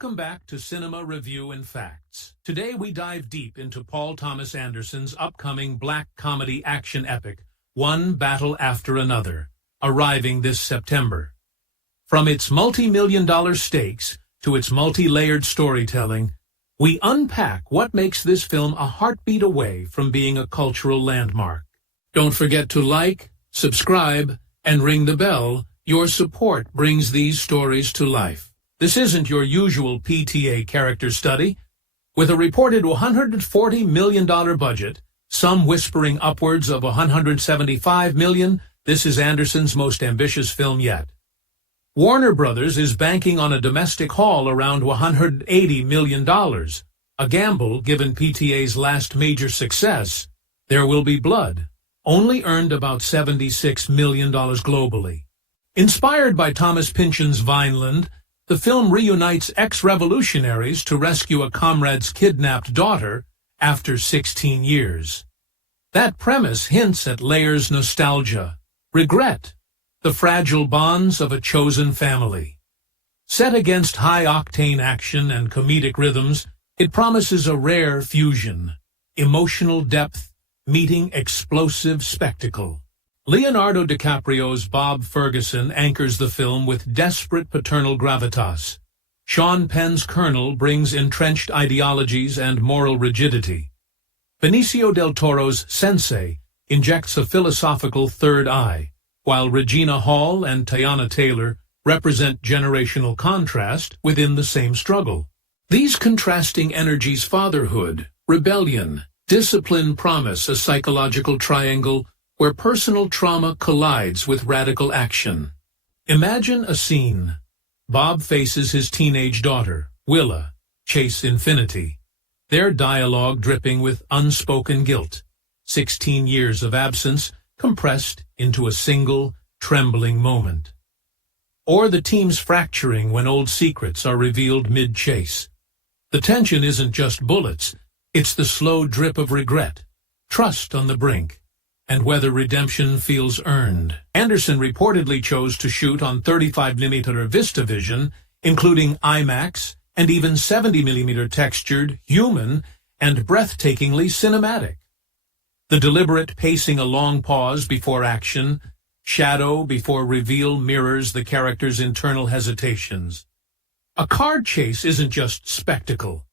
Welcome back to Cinema Review and Facts. Today we dive deep into Paul Thomas Anderson's upcoming black comedy action epic, One Battle After Another, arriving this September. From its multi-million-dollar stakes to its multi-layered storytelling, we unpack what makes this film a heartbeat away from being a cultural landmark. Don't forget to like, subscribe, and ring the bell. Your support brings these stories to life. This isn't your usual PTA character study. With a reported $140 million budget, some whispering upwards of $175 million, this is Anderson's most ambitious film yet. Warner Brothers is banking on a domestic haul around $180 million, a gamble given PTA's last major success, There Will Be Blood, only earned about $76 million globally. Inspired by Thomas Pynchon's Vineland, the film reunites ex-revolutionaries to rescue a comrade's kidnapped daughter after 16 years. That premise hints at layers nostalgia, regret, the fragile bonds of a chosen family. Set against high-octane action and comedic rhythms, it promises a rare fusion, emotional depth meeting explosive spectacle. Leonardo DiCaprio's Bob Ferguson anchors the film with desperate paternal gravitas. Sean Penn's Colonel brings entrenched ideologies and moral rigidity. Benicio del Toro's Sensei injects a philosophical third eye, while Regina Hall and Teyana Taylor represent generational contrast within the same struggle. These contrasting energies, fatherhood, rebellion, discipline, promise a psychological triangle where personal trauma collides with radical action. Imagine a scene. Bob faces his teenage daughter, Willa, chase infinity. Their dialogue dripping with unspoken guilt. 16 years of absence compressed into a single, trembling moment. Or the team's fracturing when old secrets are revealed mid-chase. The tension isn't just bullets, it's the slow drip of regret, trust on the brink, and whether redemption feels earned. Anderson reportedly chose to shoot on 35mm VistaVision, including IMAX, and even 70mm textured, human, and breathtakingly cinematic. The deliberate pacing a long pause before action, shadow before reveal mirrors the character's internal hesitations. A car chase isn't just spectacle.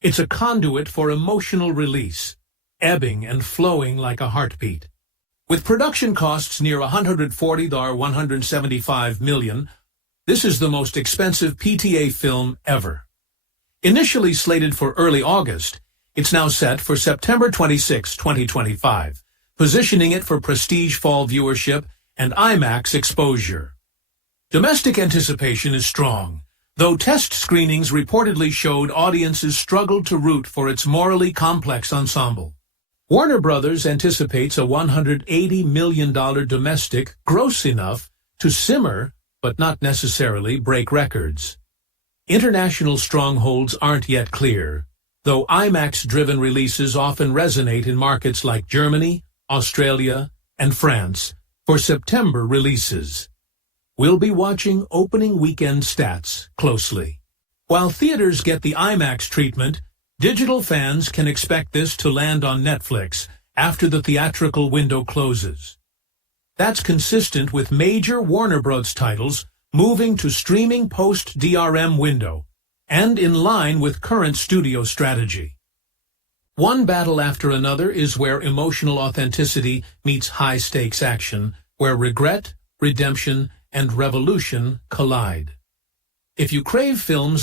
It's a conduit for emotional release, ebbing and flowing like a heartbeat. With production costs near $140 or $175 million, this is the most expensive PTA film ever. Initially slated for early August, it's now set for September 26, 2025, positioning it for prestige fall viewership and IMAX exposure. Domestic anticipation is strong, though test screenings reportedly showed audiences struggled to root for its morally complex ensemble. Warner Brothers anticipates a $180 million domestic gross enough to simmer but not necessarily break records. International strongholds aren't yet clear, though IMAX-driven releases often resonate in markets like Germany, Australia, and France for September releases. We'll be watching opening weekend stats closely. While theaters get the IMAX treatment, digital fans can expect this to land on Netflix after the theatrical window closes. That's consistent with major Warner Bros. Titles moving to streaming post-DRM window, and in line with current studio strategy. One Battle After Another is where emotional authenticity meets high-stakes action, where regret, redemption, and revolution collide. If you crave films